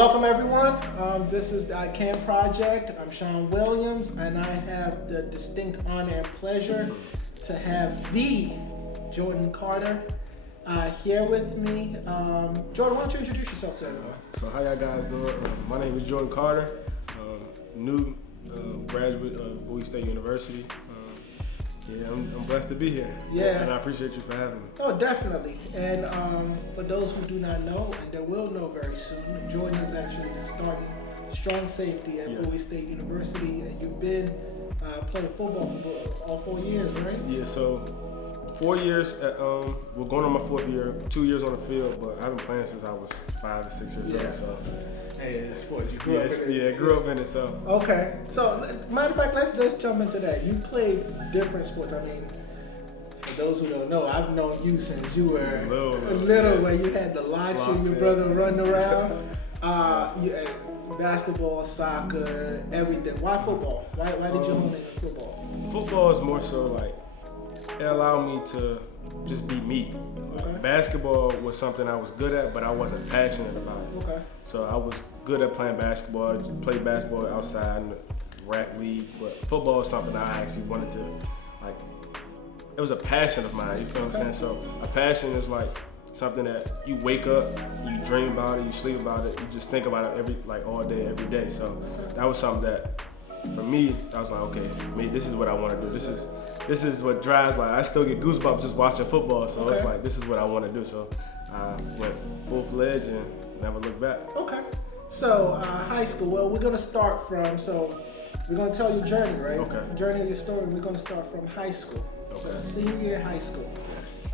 Welcome everyone. This is the I Can Project. I'm Sean Williams, and I have the distinct honor and pleasure to have the Jordan Carter here with me. Jordan, why don't you introduce yourself to everyone? So how y'all guys doing? My name is Jordan Carter, new graduate of Bowie State University. I'm blessed to be here. Yeah. And I appreciate you for having me. Oh, definitely. And for those who do not know, and they will know very soon, Jordan is actually starting strong safety at Bowie State University, and you've been playing football for all 4 years, right? Yeah, so 4 years, we're going on my 4th year, 2 years on the field, but I've been playing since I was 5 or 6 years old, so. Hey, it's sports. Grew up in it, so. Okay, so matter of fact, let's jump into that. You played different sports. I mean, for those who don't know, I've known you since you were little, where you had the locks and your brother running around. You had basketball, soccer, everything. Why football? Why did you hone in football? Football is more so like, it allowed me to just be me. Okay. Basketball was something I was good at, but I wasn't passionate about it. Okay. So I was good at playing basketball. I just played basketball outside in the rec leagues, but football is something I actually wanted to, like, it was a passion of mine, you feel what I'm saying? So a passion is like something that you wake up, you dream about it, you sleep about it, you just think about it all day, every day. So that was something that, for me, I was like, okay, maybe this is what I want to do. This is what drives, like, I still get goosebumps just watching football. So it's like, this is what I want to do. So I went full-fledged and never looked back. Okay. So high school, well, we're going to start from, we're going to tell your journey, right? Okay. Journey of your story. We're going to start from high school. Okay. So senior year high school. Yes.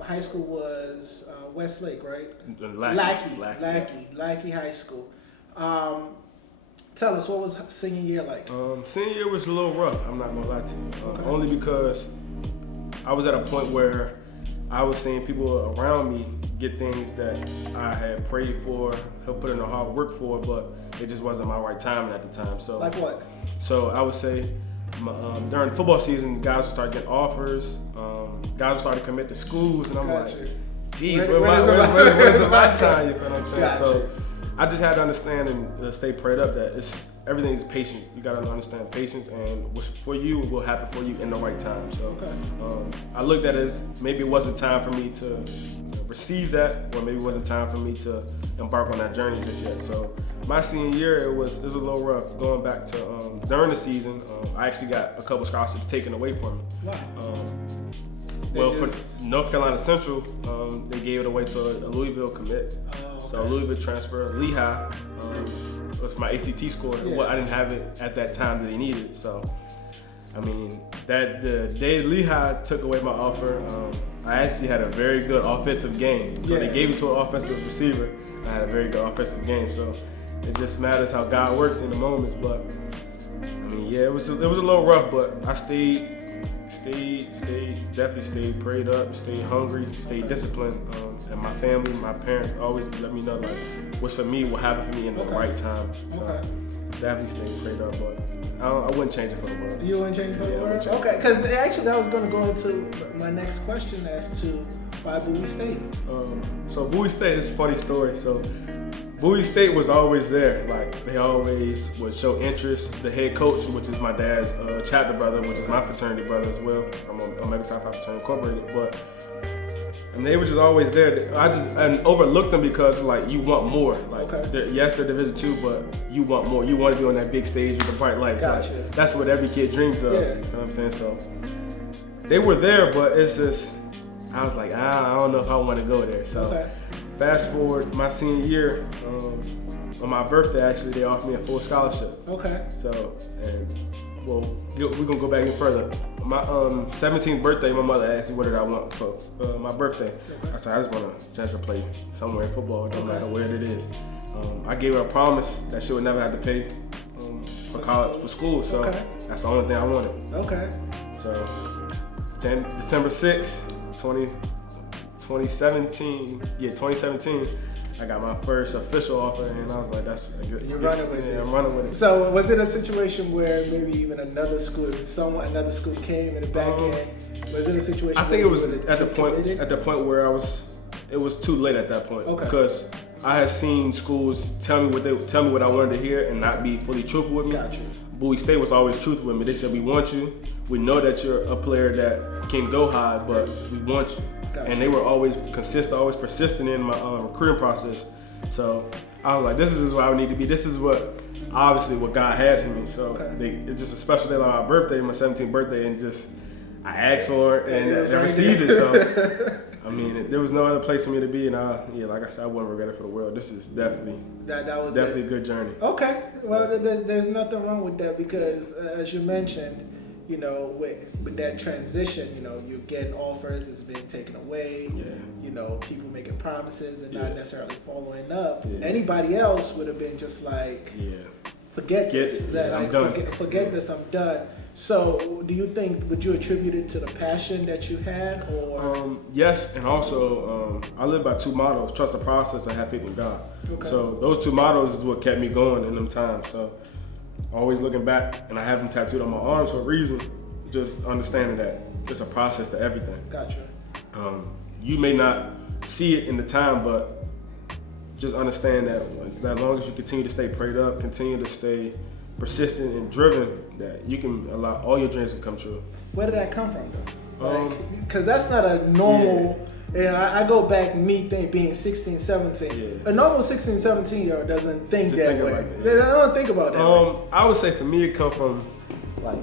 High school was Westlake, right? Lackey High School. Tell us, what was senior year like? Senior year was a little rough, I'm not gonna lie to you. Only because I was at a point where I was seeing people around me get things that I had prayed for, had put in the hard work for, but it just wasn't my right timing at the time. So, like what? So I would say during football season, guys would start getting offers, guys would start to commit to schools, and I'm like, geez, where's my time? You know what I'm saying? So I just had to understand and stay prayed up that everything is patience. You gotta understand patience, and what's for you will happen for you in the right time. So I looked at it as maybe it wasn't time for me to receive that, or maybe it wasn't time for me to embark on that journey just yet. So my senior year, it was a little rough. Going back to during the season, I actually got a couple scholarships taken away from me. Wow. For North Carolina Central, they gave it away to a Louisville commit. So Louisville transfer, Lehigh was my ACT score. Well, I didn't have it at that time that they needed. So, I mean, the day Lehigh took away my offer, I actually had a very good offensive game. So they gave it to an offensive receiver. I had a very good offensive game. So it just matters how God works in the moments. But I mean, it was a little rough, but I definitely stayed prayed up, stayed hungry, stayed disciplined. And my family, my parents always let me know, like, what's for me will happen for me in the right time. So definitely stayed prayed up, but I wouldn't change it for the world. You wouldn't change it for the world? Okay, because actually I was going to go into my next question as to why Bowie State. So Bowie State is a funny story. So Bowie State was always there. Like, they always would show interest. The head coach, which is my dad's chapter brother, which is my fraternity brother as well, from Omega Psi Phi Fraternity Incorporated. And they were just always there. I overlooked them because, like, you want more. Like, they're Division II, but you want more. You want to be on that big stage with the bright lights. Gotcha. Like, that's what every kid dreams of. You know what I'm saying? So they were there, but it's just, I was like, I don't know if I want to go there. So fast forward my senior year, on my birthday, actually, they offered me a full scholarship. So, well, we're gonna go back even further. My 17th birthday, my mother asked me what did I want for my birthday. I said, I just want a chance to play somewhere in football, no matter where it is. I gave her a promise that she would never have to pay for college, for school, so that's the only thing I wanted. So, December 6th, 2017, I got my first official offer, and I was like, that's a good. You're running with it. I'm running with it. So was it a situation where maybe even another school came in the back end? Was it a situation? I think it was at the point where it was too late at that point. Because I had seen schools tell me what I wanted to hear and not be fully truthful with me. Gotcha. Bowie State was always truthful with me. They said, we want you. We know that you're a player that can go high, but we want you. Gotcha. And they were always consistent, always persistent in my recruiting process. So I was like, this is where I need to be. This is obviously what God has for me. So it's just a special day like my birthday, my 17th birthday, and just I asked for it and I received it. So I mean, there was no other place for me to be, and like I said, I wouldn't regret it for the world. This is definitely a good journey. Okay, well, there's nothing wrong with that because as you mentioned, you know, with that transition, you know, you're getting offers, it's been taken away. Yeah. You know, people making promises and not necessarily following up. Yeah. Anybody else would have been just like, forget this. Forget this, I'm done. So, do you think, would you attribute it to the passion that you had, or? Yes, and also I live by two mottos: trust the process and have faith in God. Okay. So those two mottos is what kept me going in them times. So always looking back, and I have them tattooed on my arms for a reason. Just understanding that it's a process to everything. Gotcha. You may not see it in the time, but just understand that as long as you continue to stay prayed up, continue to stay persistent and driven, that you can allow all your dreams to come true. Where did that come from, though? Because that's not a normal. Yeah, I go back, being 16, 17. Yeah. A normal 16, 17-year-old doesn't think that way. Like that, They don't think about that way. I would say for me, it come from like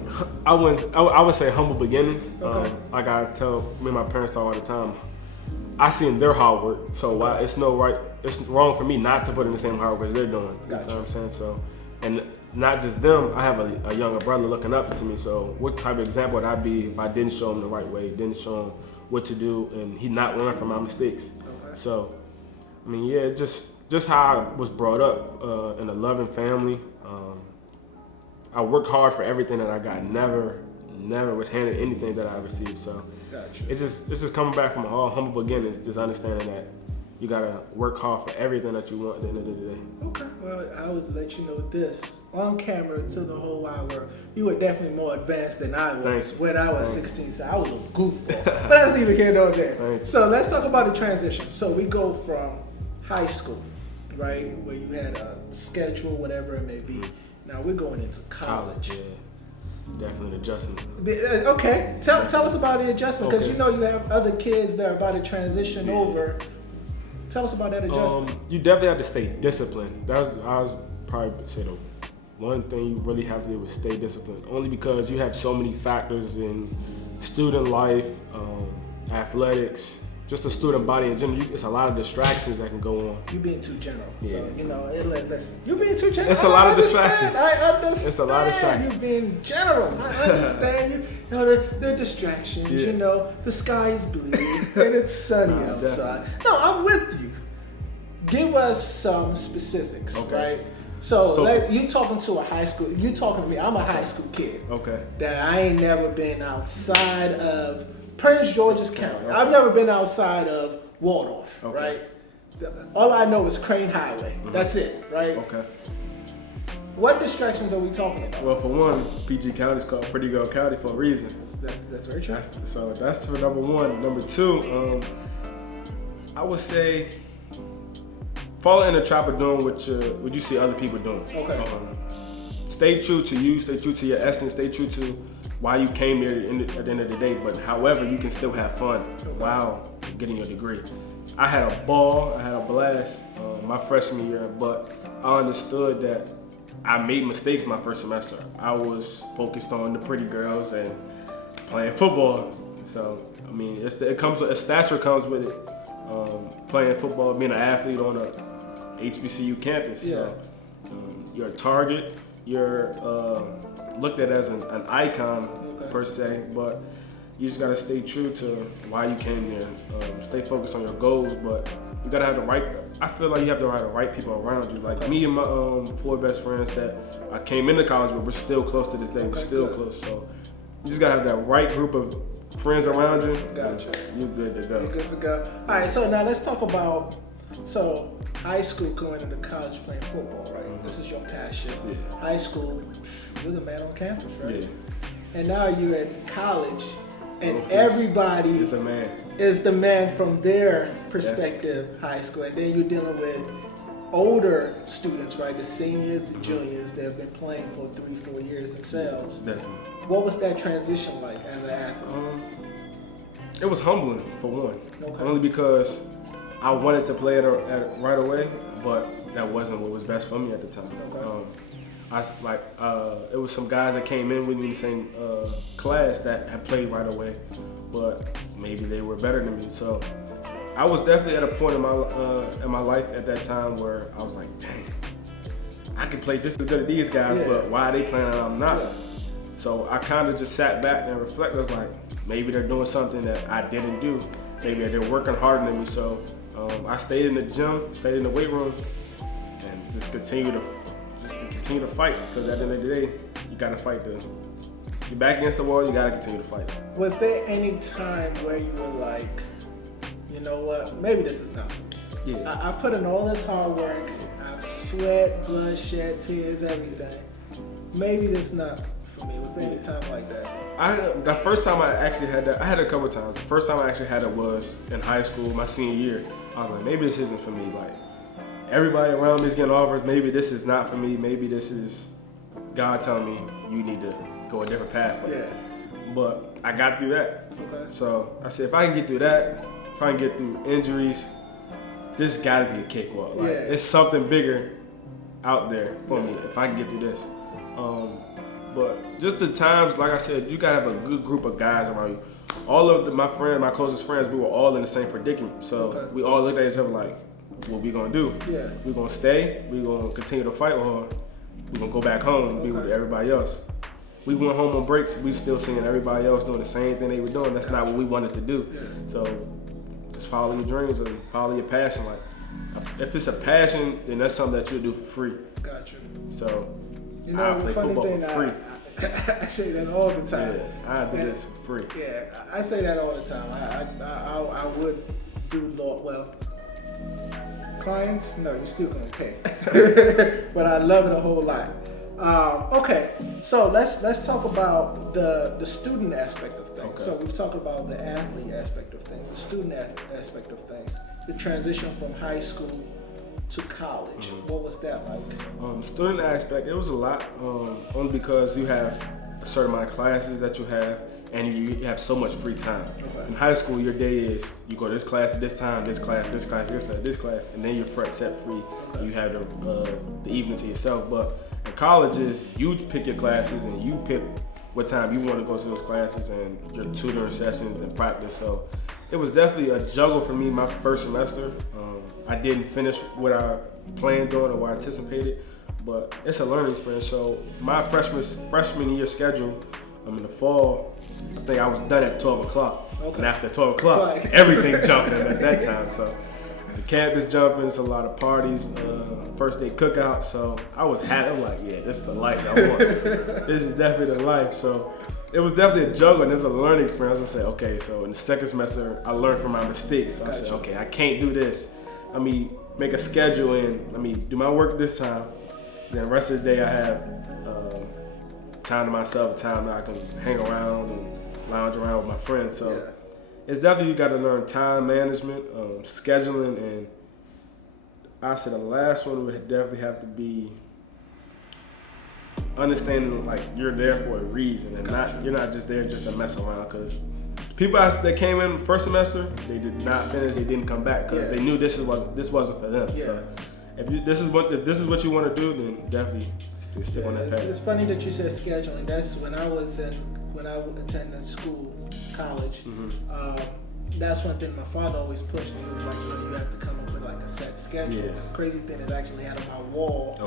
I would say humble beginnings. Okay. Like I tell me and my parents talk all the time. I seen their hard work, so why it's wrong for me not to put in the same hard work as they're doing. Gotcha. You know what I'm saying? So, and not just them, I have a younger brother looking up to me. So what type of example would I be if I didn't show him the right way, didn't show him what to do, and he not learn from my mistakes? Okay. So, I mean, just how I was brought up in a loving family. I worked hard for everything that I got. Never was handed anything that I received. So, gotcha. It's just coming back from all humble beginnings, just understanding that you gotta work hard for everything that you want at the end of the day. Okay, well, I would let you know this on camera to the whole wide world. You were definitely more advanced than I was when I was 16. So I was a goofball, but that's neither here nor there. So let's talk about the transition. So we go from high school, right, where you had a schedule, whatever it may be. Now we're going into college. Yeah. Definitely adjustment. Okay, tell us about the adjustment, because you know you have other kids that are about to transition over. Tell us about that adjustment. You definitely have to stay disciplined. I was probably say the one thing you really have to do is stay disciplined. Only because you have so many factors in student life, athletics, just the student body in general. It's a lot of distractions that can go on. You're being too general. Yeah. So, you know, listen, you're being too general. It's a lot of distractions. I understand. It's a lot of distractions. You're being general. I understand you. You know, the distractions, you know, the sky is blue and it's sunny outside. Definitely. No, I'm with you. Give us some specifics, right? So you talking to a high school, you talking to me, I'm a high school kid. Okay. That I ain't never been outside of Prince George's County. I've never been outside of Waldorf, right? All I know is Crane Highway. That's it, right? Okay. What distractions are we talking about? Well, for one, PG County is called Pretty Girl County for a reason. That's very true. So that's for number one. Number two, I would say fall in the trap of doing what you see other people doing. Okay. Stay true to you. Stay true to your essence. Stay true to why you came here at the end of the day. But however, you can still have fun while getting your degree. I had a ball. I had a blast my freshman year, but I understood that I made mistakes my first semester. I was focused on the pretty girls and playing football. So I mean, a stature comes with it. Playing football, being an athlete on a HBCU campus. Yeah. So you're a target. You're looked at as an icon per se, but you just gotta stay true to why you came here. Stay focused on your goals, but you gotta have the right. I feel like you have to have the right people around you. Like me and my 4 best friends that I came into college with, we're still close to this day. We're still close. So you just gotta have that right group of friends around you. Gotcha. You're good to go. You're good to go. All right. So now let's talk about high school going into college playing football, right? Mm-hmm. This is your passion. Yeah. High school, you're the man on campus, right? Yeah. And now you're in college, and everybody is the man. Is the man from their perspective, high school, and then you're dealing with older students, right, the seniors, the juniors, that have been playing for 3-4 years themselves. Definitely. What was that transition like as an athlete? It was humbling for one, Okay. only because I wanted to play it right away, but that wasn't what was best for me at the time. Okay. It was some guys that came in with me in the same class that had played right away, but maybe they were better than me. So I was definitely at a point in my life at that time where I was like, dang, I can play just as good as these guys, but why are they playing and I'm not? Yeah. So I kind of just sat back and reflected. I was like, maybe they're doing something that I didn't do. Maybe they're working harder than me. So I stayed in the gym, stayed in the weight room, and just continue to fight. Because at the end of the day, you gotta fight. You're back against the wall. You gotta continue to fight. Was there any time where you were like, you know what? Maybe this is not for me. Yeah. I put in all this hard work. I've sweat, blood, shed, tears, everything. Maybe this is not for me. Was there any time like that? The first time I actually had that, I had it a couple of times. The first time I actually had it was in high school, my senior year. I was like, maybe this isn't for me. Like, everybody around me is getting offers. Maybe this is not for me. Maybe this is God telling me you need to go a different path. Yeah. But I got through that. Okay. So I said, if I can get through that, if I can get through injuries, this gotta be a cakewalk. Like, it's something bigger out there for me if I can get through this. But just the times, like I said, you gotta have a good group of guys around you. All of my friends, my closest friends, we were all in the same predicament. So we all looked at each other like, what we gonna do? Yeah. We gonna stay, we gonna continue to fight, or we gonna go back home and be with everybody else. We went home on breaks, we still seeing everybody else doing the same thing they were doing. That's not what we wanted to do. Yeah. So just follow your dreams and follow your passion. Like, if it's a passion, then that's something that you'll do for free. Gotcha. So you know, I play football for free. I say that all the time. Yeah, I do this for free. Yeah, I say that all the time. I would do clients, no, you're still gonna pay. But I love it a whole lot. Okay, so let's talk about the student aspect of things. Okay. So we've talked about the athlete aspect of things, the student aspect of things, the transition from high school to college. What was that like? Student aspect, it was a lot, only because you have a certain amount of classes that you have, and you have so much free time. Okay. In high school, your day is you go to this class at this time, this class, this class, this class, and then you're set free. Okay. You have the evening to yourself. But in colleges, you pick your classes and you pick what time you want to go to those classes and your tutoring sessions and practice. So it was definitely a juggle for me my first semester. I didn't finish what I planned on or what I anticipated, but it's a learning experience. So my freshman year schedule, in the fall, I think I was done at 12 o'clock. Okay. And after 12 o'clock, everything jumped in at that time. So the campus jumping, it's a lot of parties, first day cookout. So I was happy. I'm like, yeah, this is the life I want. This is definitely the life. So it was definitely a juggle, and it was a learning experience. I said, okay, so in the second semester, I learned from my mistakes. So I said, okay, I can't do this. Let me make a schedule and let me do my work this time. Then the rest of the day I have time to myself, time that I can hang around and lounge around with my friends. So it's definitely, you got to learn time management, scheduling, and I said the last one would definitely have to be understanding like you're there for a reason and you're not just there just to mess around. Because people that came in first semester, they did not finish, they didn't come back because they knew this wasn't for them. Yeah. So if this is what you want to do, then definitely stick on that path. It's funny that you said scheduling. That's when I attended college. That's one thing my father always pushed me. He was like, you have to come up with like a set schedule. Yeah. The crazy thing is I actually had on my wall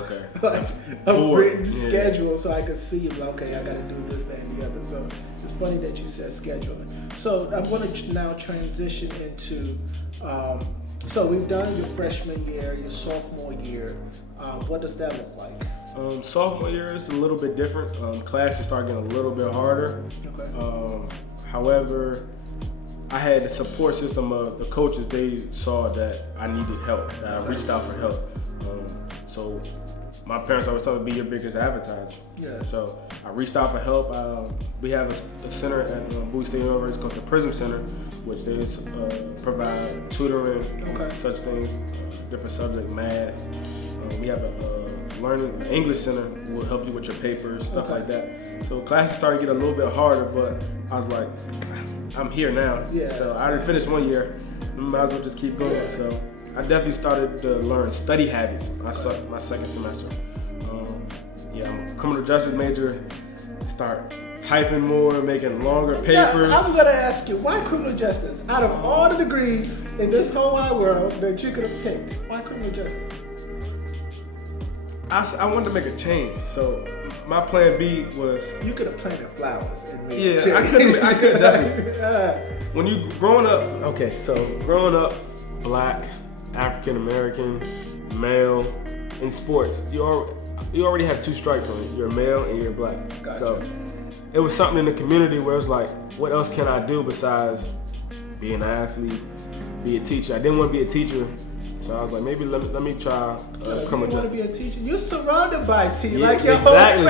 like a written schedule so I could see, okay, I got to do this, that, and the other. So it's funny that you said scheduling. So I'm going to now transition into, so we've done your freshman year, your sophomore year. What does that look like? Sophomore year is a little bit different. Classes start getting a little bit harder. Okay. However, I had the support system of the coaches. They saw that I needed help. That I reached out for help. So my parents always told me, be your biggest advertiser. Yeah. So I reached out for help. We have a center at Bowie State University called the Prism Center, which they provide tutoring, such things, different subjects, math. We have a learning English center will help you with your papers, stuff like that. So classes started to get a little bit harder, but I was like, I'm here now. Yeah. So I already finished 1 year. Might as well just keep going. Yeah. So I definitely started to learn study habits my second semester. I'm a criminal justice major. Start typing more, making longer papers. I'm gonna ask you, why criminal justice? Out of all the degrees in this whole wide world that you could have picked, why criminal justice? I wanted to make a change, so my plan B was. You could have planted flowers and made I could definitely. When you growing up, Black, African American, male, in sports, you already have two strikes on it. You're male and you're Black. Gotcha. So it was something in the community where it was like, what else can I do besides be an athlete, be a teacher? I didn't want to be a teacher. So I was like, maybe let me try criminal justice. You want to be a teacher? You're surrounded by tea, yeah, like your exactly.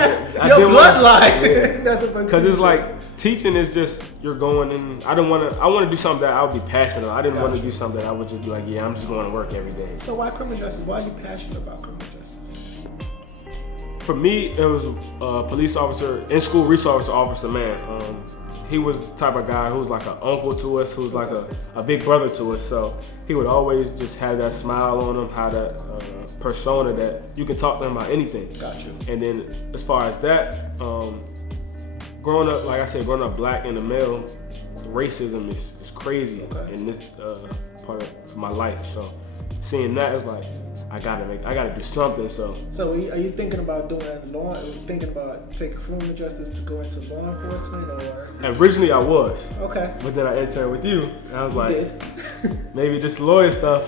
your bloodline. Because it's like teaching is just you're going in. I want to do something that I would be passionate about. I didn't want to do something that I would just be like, yeah, I'm just going to work every day. So why criminal justice? Why are you passionate about criminal justice? For me, it was a police officer, in-school resource officer, man. He was the type of guy who was like an uncle to us, who was like a big brother to us. So he would always just have that smile on him, have that persona that you can talk to him about anything. Gotcha. And then as far as that, growing up, like I said, growing up Black and a male, racism is crazy in this part of my life. So seeing that is like, I gotta do something. So are you thinking about doing law? Are you thinking about taking criminal justice to go into law enforcement, or? Originally I was. Okay. But then I interned with you, and I was like, maybe this lawyer stuff.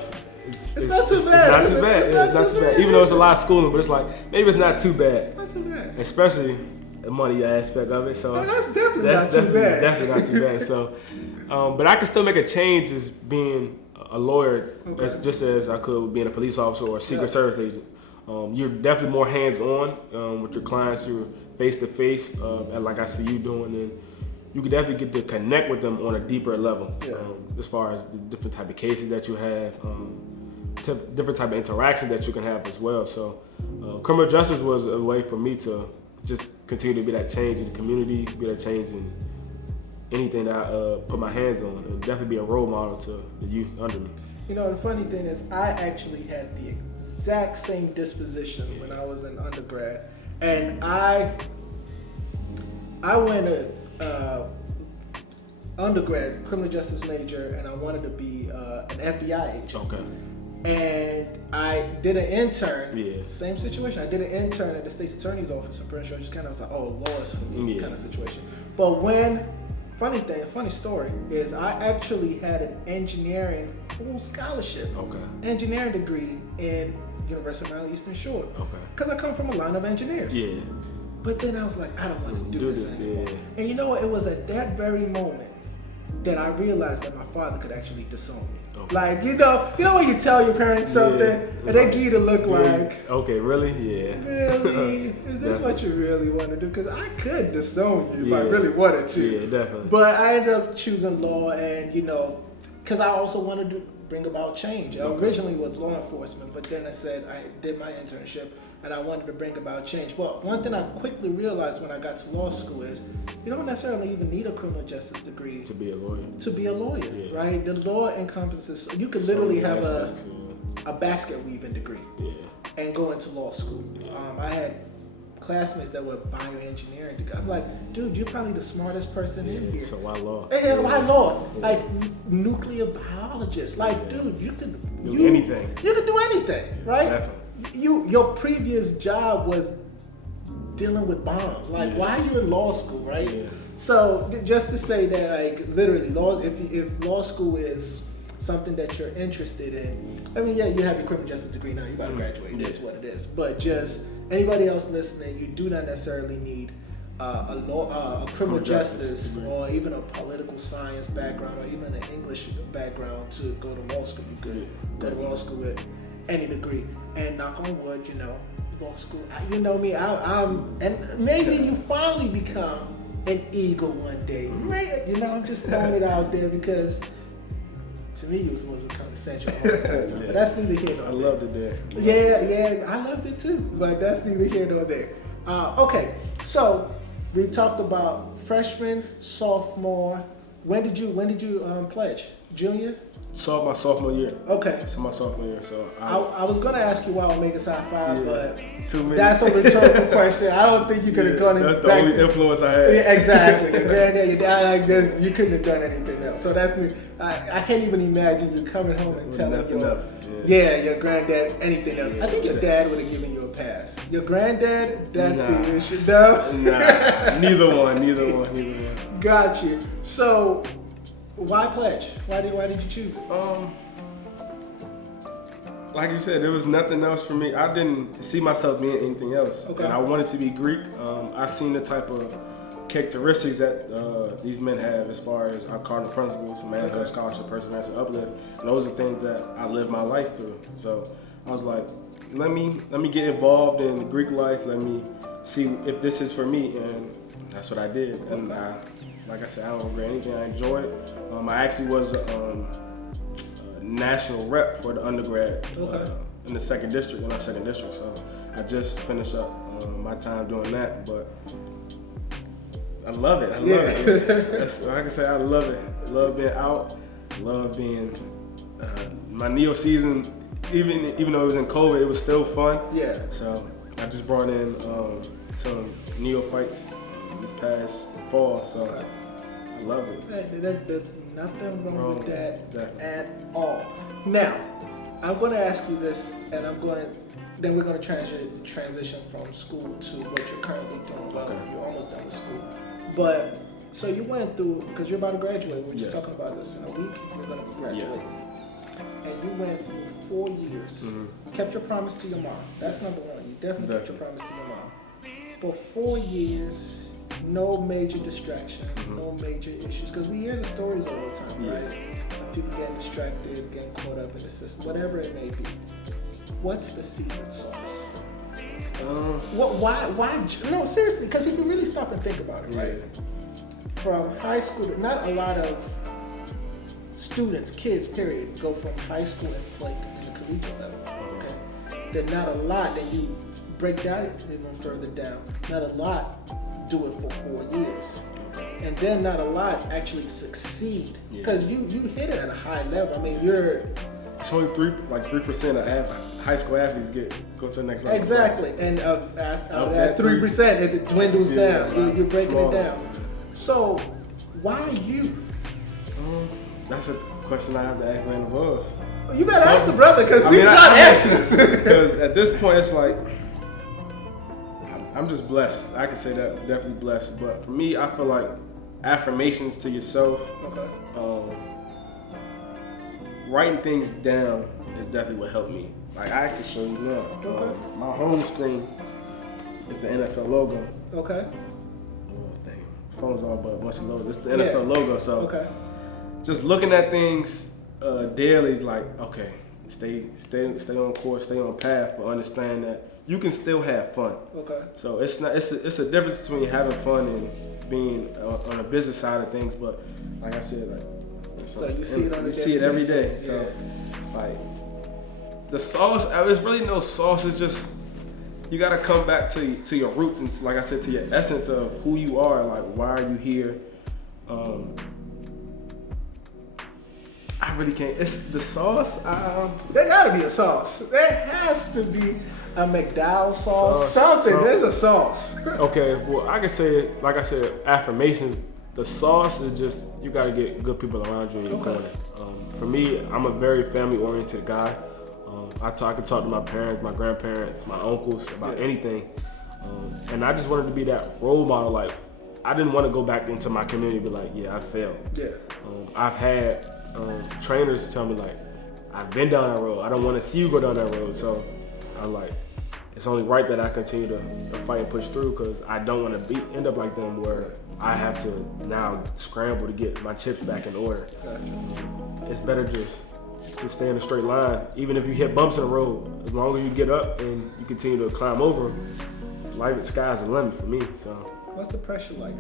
It's not too bad. It's not too bad. Even though it's a lot of schooling, but it's like maybe it's not too bad. It's not too bad. Especially the money aspect of it. So that's definitely not too bad. Definitely not too bad. So, but I can still make a change as being a lawyer, just as I could being a police officer or a Secret Service agent. You're definitely more hands-on with your clients. You're face-to-face, and like I see you doing, and you can definitely get to connect with them on a deeper level. As far as the different type of cases that you have, different type of interaction that you can have as well. So, criminal justice was a way for me to just continue to be that change in the community, be that change in anything that I put my hands on, and definitely be a role model to the youth under me. You know, the funny thing is, I actually had the exact same disposition when I was in undergrad, and I went to undergrad, criminal justice major, and I wanted to be an FBI agent. Okay. And I did an intern. Same situation. I did an intern at the state's attorney's office. I'm pretty sure just kind of was like, oh, law is for me kind of situation. But funny story is I actually had an engineering full scholarship, engineering degree in University of Maryland Eastern Shore. Because I come from a line of engineers. But then I was like, I don't want to do this anymore. And you know what? It was at that very moment that I realized that my father could actually disown me. Like, you know when you tell your parents something and they give you the look like, okay, really? Yeah. Really? Is this what you really want to do? Because I could disown you if I really wanted to. Yeah, definitely. But I ended up choosing law, and because I also wanted to bring about change. I originally was law enforcement, but then I said I did my internship and I wanted to bring about change. But one thing I quickly realized when I got to law school is you don't necessarily even need a criminal justice degree to be a lawyer. Right? The law encompasses, you could literally have a basket weaving degree and go into law school. I had classmates that were bioengineering degree. I'm like, dude, you're probably the smartest person in here. So why law? And why law? Like nuclear biologists. Like, dude, you could do anything. You could do anything, right? Definitely. Your previous job was dealing with bombs. Like, why are you in law school, right? Yeah. So just to say that, like, literally, if law school is something that you're interested in, I mean, you have your criminal justice degree now. You about to graduate. It is what it is. But just anybody else listening, you do not necessarily need a criminal justice or even a political science background or even an English background to go to law school. You could go to law school with any degree. And knock on wood, law school. You know me, and maybe you finally become an eagle one day. Right? You know, I'm just throwing it out there because to me it was a kind of essential. But that's neither here nor there. I loved it there. Yeah, I loved it too. But that's neither here nor there. Okay, so we talked about freshman, sophomore. When did you pledge? Junior? My sophomore year. Okay. So my sophomore year. So I was gonna ask you why Omega Psi Phi, but too many. That's a rhetorical question. I don't think you could have gone. That's the only influence I had. Yeah, exactly. Your granddad, your dad, like this, you couldn't have done anything else. So that's me. I can't even imagine you coming home and telling your granddad anything else. I think your dad would have given you a pass. Your granddad, that's the issue. No. Nah. Neither one. Got you. So. Why pledge? Why did you choose it? Like you said, there was nothing else for me. I didn't see myself being anything else. Okay. And I wanted to be Greek. I seen the type of characteristics that these men have as far as our cardinal principles, manhood, scholarship, perseverance, and uplift. And those are things that I live my life through. So I was like, let me get involved in Greek life. Let me see if this is for me. And that's what I did. And like I said, I don't regret anything. I enjoy it. I actually was a national rep for the undergrad in the second district, in our second district. So I just finished up my time doing that, but I love it. Like I said, I love it. I love being out. Love being my neo season. Even though it was in COVID, it was still fun. Yeah. So I just brought in some neophytes this past fall. So. I love it. There's nothing wrong with that at all. Now, I'm going to ask you this, and then we're going to transition from school to what you're currently doing. Well, you're almost done with school. But, so you went through, because you're about to graduate, we were just talking about this, in a week, you're going to be graduating. Yeah. And you went through 4 years, kept your promise to your mom. That's number one. You definitely kept your promise to your mom. For 4 years, no major distractions, no major issues, because we hear the stories all the time, right? People getting distracted, getting caught up in the system, whatever it may be. What's the secret sauce? Why? No, seriously, because if you really stop and think about it, right? From high school, not a lot of students, kids, period, go from high school and play in the collegiate level, okay? There's not a lot that you break down even further down. Not a lot do it for 4 years, and then not a lot actually succeed because you hit it at a high level. I mean, it's only 3% of high school athletes go to the next level. Exactly, and of that 3%, it dwindles down. You're breaking it down. So why you? That's a question I have to ask Landon Buzz. You better ask the brother because we got answers. Because at this point, it's like. I'm just blessed. I can say that, definitely blessed. But for me, I feel like affirmations to yourself, writing things down is definitely what helped me. Like I can show you now. My home screen is the NFL logo. Okay. Oh, dang. Phone's all but once it loads. It's the NFL logo. So just looking at things daily is like, okay, stay on course, stay on path, but understand that you can still have fun. Okay. So it's a difference between having fun and being on the business side of things. But like I said, so you see it on the see it every day. Yeah. So like the sauce, there's really no sauce. It's just you gotta come back to your roots and, like I said, to your essence of who you are. Like, why are you here? I really can't. It's the sauce. There gotta be a sauce. There has to be a McDowell sauce. Something. There's a sauce. Okay. Well, I can say, like I said, affirmations. The sauce is just you gotta get good people around you in your corner. For me, I'm a very family-oriented guy. I can talk to my parents, my grandparents, my uncles about anything, and I just wanted to be that role model. Like, I didn't want to go back into my community and be like, yeah, I failed. Yeah. I've had trainers tell me like, I've been down that road. I don't want to see you go down that road. So I'm like, it's only right that I continue to fight and push through because I don't want to end up like them where I have to now scramble to get my chips back in order. Gotcha. It's better just to stay in a straight line. Even if you hit bumps in the road, as long as you get up and you continue to climb over them, life, sky's the limit for me. So. What's the pressure like?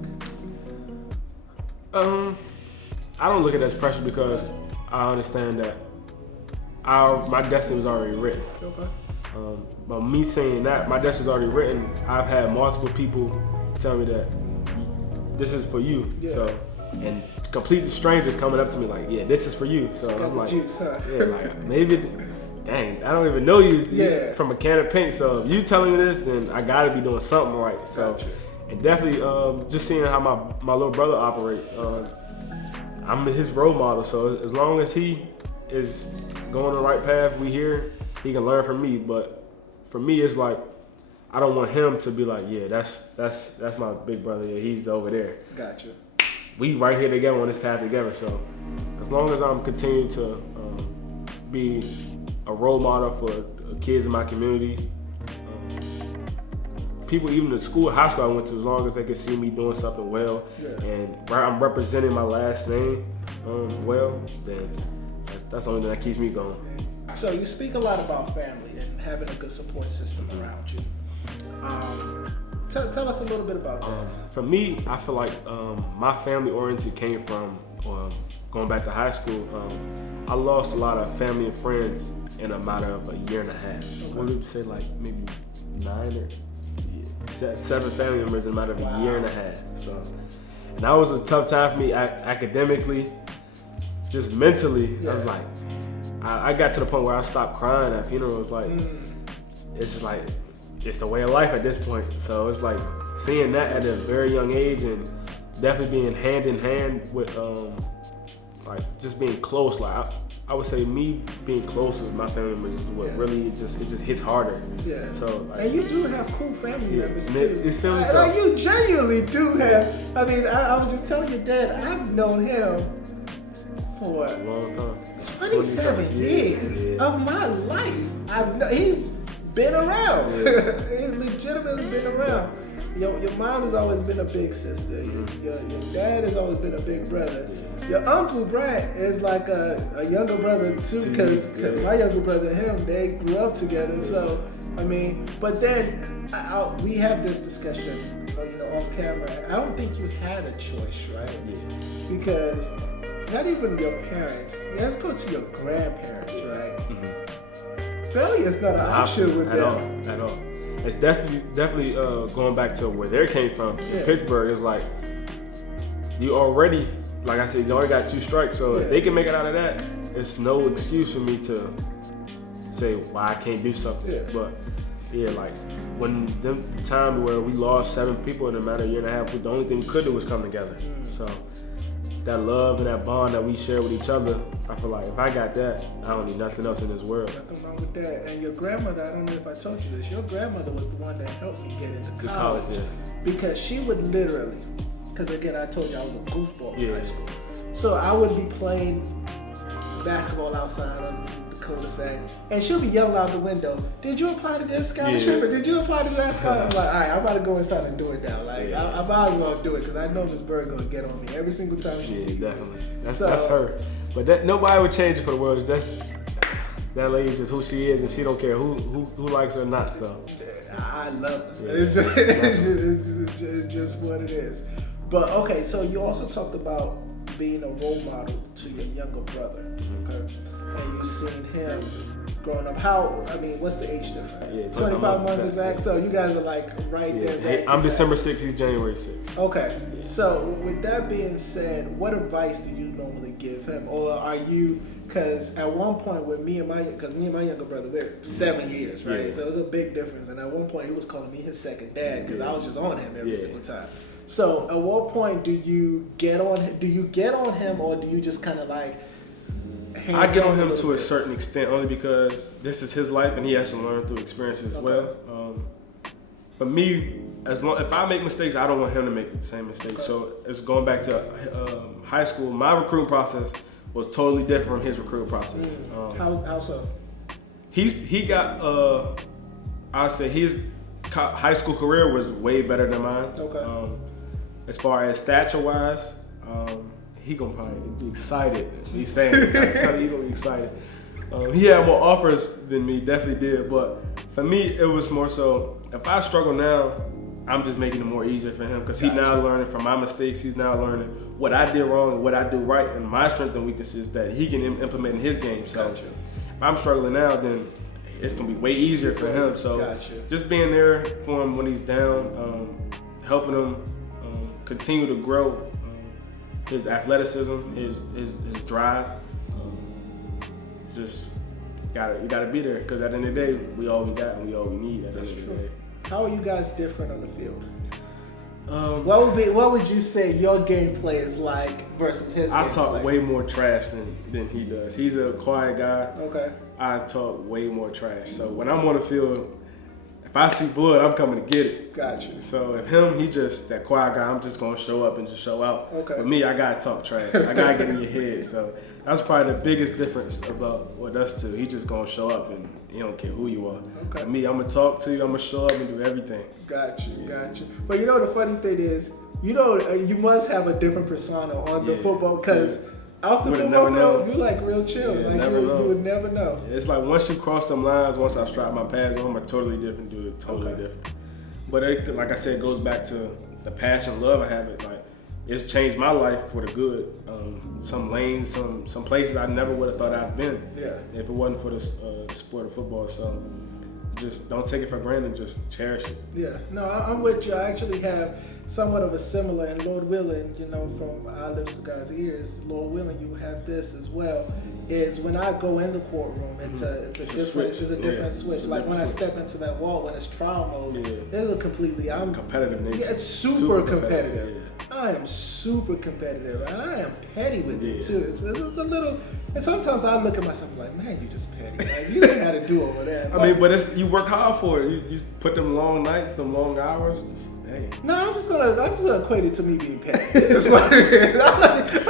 I don't look at it as pressure because I understand that my destiny was already written. Okay. But me saying that, my destiny was already written, I've had multiple people tell me that this is for you. Yeah. So, and completely strangers coming up to me like, yeah, this is for you. So Got I'm the like, juice, huh? yeah, like maybe, dang, I don't even know you from a can of paint. So if you telling me this, then I gotta be doing something right. So, Gotcha. and definitely just seeing how my little brother operates. I'm his role model. So as long as he is going the right path, he can learn from me. But for me, it's like, I don't want him to be like, yeah, that's my big brother. Yeah, he's over there. Gotcha. We right here together on this path together. So as long as I'm continuing to be a role model for kids in my community, people even in school, high school I went to, as long as they could see me doing something well, and I'm representing my last name well, then that's the only thing that keeps me going. So you speak a lot about family and having a good support system around you. Tell us a little bit about that. For me, I feel like my family oriented came from going back to high school. I lost a lot of family and friends in a matter of a year and a half. Okay. What would you say, like maybe 9 or 7 family members in a matter of a year and a half. So, and that was a tough time for me academically, just mentally. I was like, I got to the point where I stopped crying at funerals. Like, it's just like, it's the way of life at this point. So it's like seeing that at a very young age and definitely being hand in hand with, like just being close. Like I would say me being close with my family members is what really, it just hits harder. Yeah. So like, and you do have cool family members too. It's family like you genuinely do have. I mean, I was just telling your dad, I've known him for what? A long time. 27 years of my life. He's been around. He's legitimately been around. Your mom has always been a big sister. Your dad has always been a big brother. Your Uncle Brad is like a younger brother too, because my younger brother and him, they grew up together. So, I mean, but then we have this discussion, off camera. I don't think you had a choice, right? Yeah. Because not even your parents, let's go to your grandparents, right? Mm-hmm. Failure is not an option with them. At all. It's definitely going back to where they came from. In Pittsburgh, it's like, you already, like I said, you already got 2 strikes. So if they can make it out of that, it's no excuse for me to say why I can't do something. Yeah. But like when the time where we lost 7 people in a matter of a year and a half, the only thing we could do was come together. So that love and that bond that we share with each other, I feel like if I got that, I don't need nothing else in this world. Nothing wrong with that. And your grandmother, I don't know if I told you this, your grandmother was the one that helped me get into college. Because she would literally, because again, I told you I was a goofball in high school. So I would be playing basketball outside on the cul-de-sac, and she'll be yelling out the window, "Did you apply to this scholarship? Or did you apply to that scholarship?" I'm like, all right, I'm about to go inside and do it now. Like, I might as well do it, because I know Miss Bird gonna get on me every single time she sees definitely. Me. That's her. But nobody would change it for the world. That lady's just who she is, and she don't care who likes her or not. So I love her. It's just what it is. But okay, so you also talked about being a role model to your younger brother, okay? And you've seen him growing up. What's the age difference? 25 months exact. So you guys are like right there. I'm December 6th, he's January 6th. Okay. So with that being said, what advice do you normally give him? Or are you, because at one point with me and my younger brother, we're 7 years, right? Yeah. So it was a big difference. And at one point he was calling me his second dad, because I was just on him every single time. So at what point do you get on him, or do you just kind of like, I get on him to a certain extent, only because this is his life and he has to learn through experience as well. For me, if I make mistakes, I don't want him to make the same mistakes. Okay. So it's going back to high school. My recruiting process was totally different from his recruiting process. How so? He got, I'd say his high school career was way better than mine. Okay. As far as stature wise, he gonna probably be excited. He's saying this. I'm telling you, he gonna be excited. He had more offers than me, definitely did. But for me, it was more so, if I struggle now, I'm just making it more easier for him because he's now learning from my mistakes. He's now learning what I did wrong and what I do right, and my strengths and weaknesses that he can implement in his game. So if I'm struggling now, then it's gonna be way easier for him. So just being there for him when he's down, helping him continue to grow his athleticism, his drive. Just you gotta be there because at the end of the day, we all we got and we all we need. At the end of the day. How are you guys different on the field? What would you say your gameplay is like versus his? I talk way more trash than he does. He's a quiet guy. Okay. I talk way more trash. So when I'm on the field, if I see blood, I'm coming to get it. Gotcha. So if he just that quiet guy, I'm just gonna show up and just show out. Okay. With me, I gotta talk trash. I gotta get in your head. So that's probably the biggest difference about us two. He just gonna show up and he don't care who you are. Okay. With me, I'm gonna talk to you. I'm gonna show up and do everything. Gotcha. But the funny thing is, you must have a different persona on the football because. Off the football field, you're like real chill. Yeah, you would never know. Yeah, it's like once you cross them lines, once I strap my pads on, I'm a totally different dude, different. But like I said, it goes back to the passion, love I have it. Like it's changed my life for the good. Some lanes, some places I never would have thought I'd been. Yeah. If it wasn't for the sport of football, so just don't take it for granted. Just cherish it. Yeah. No, I'm with you. I actually have somewhat of a similar, and Lord willing, from our lips to God's ears, Lord willing, you have this as well. Is when I go in the courtroom, it's a different switch. Like when I step into that wall, when it's trial mode, it's a completely competitive nature. Yeah, it's super competitive. Yeah. I am super competitive, and I am petty with it too. It's a little. And sometimes I look at myself like, man, you just petty. Like, you didn't have to do all of that. But you work hard for it. You put them long nights, some long hours. Hey. No, I'm just gonna equate it to me being petty. It's just what it is. I'm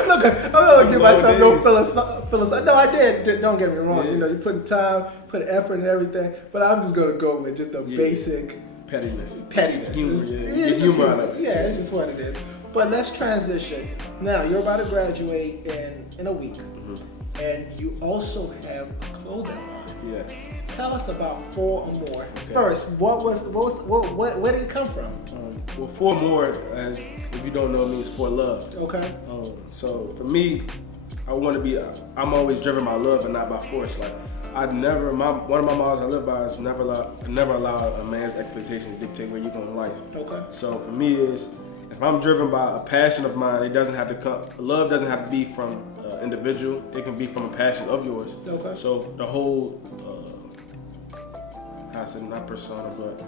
not gonna give myself no philosophy. No, I did. Don't get me wrong. Yeah. You put time, put effort, and everything. But I'm just gonna go with just the basic pettiness. Humor, it's just what it is. But let's transition. Now you're about to graduate in a week, and you also have clothing line. Yes. Tell us about For Amour. Okay. First, where did it come from? For Amour, as if you don't know me, is for love. Okay. So for me, I'm always driven by love and not by force. Like one of my models I live by is never allow a man's expectations to dictate where you're going in life. Okay. So for me is, if I'm driven by a passion of mine, it doesn't have to come. Love doesn't have to be from individual. It can be from a passion of yours. Okay. So the whole, not persona, but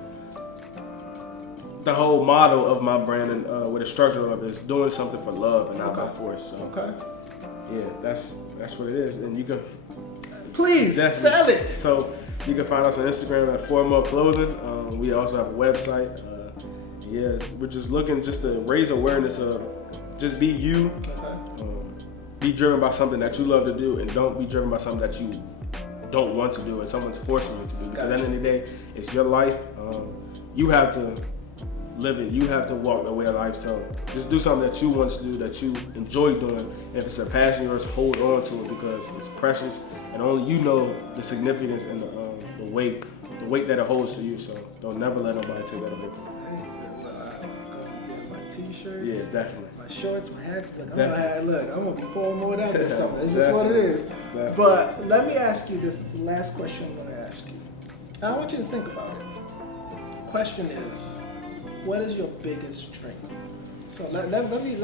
the whole model of my brand and with the structure of it is doing something for love and not by force. So, yeah, that's what it is, and you can please sell it. So you can find us on Instagram at For Amour Clothing. We also have a website. We're just looking to raise awareness of just be you. Be driven by something that you love to do, and don't be driven by something that you don't want to do and someone's forcing you to do. Because at the end of the day, it's your life. You have to live it. You have to walk the way of life. So just do something that you want to do, that you enjoy doing. And if it's a passion of yours, hold on to it because it's precious, and only you know the significance and the weight that it holds to you. So don't never let nobody take that away from you. T-shirts, yeah, definitely. My shorts, my hats. I'm gonna be For Amour out this summer. It's just what it is. Definitely. But let me ask you this. This is the last question I'm gonna ask you. I want you to think about it. Question is, what is your biggest dream? So let me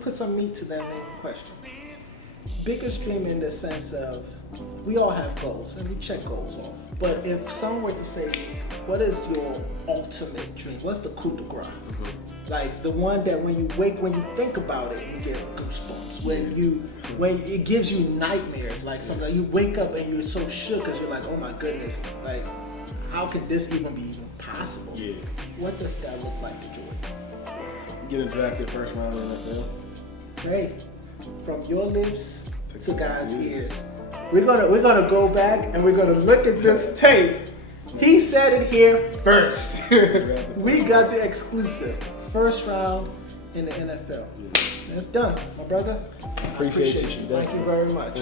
put some meat to that main question. Biggest dream in the sense of, we all have goals and we check goals off. But if someone were to say, what is your ultimate dream? What's the coup de grace? Like the one that when you think about it, you get goosebumps. When it gives you nightmares, like something you wake up and you're so shook because you're like, oh my goodness, like how could this even be possible? Yeah. What does that look like for Jordan? Getting drafted first round in the NFL. Hey, from your lips to God's ears. We're gonna go back and we're gonna look at this tape. He said it here first. We got the exclusive. First round in the NFL. It's done, my brother. Appreciate you. Thank you very much.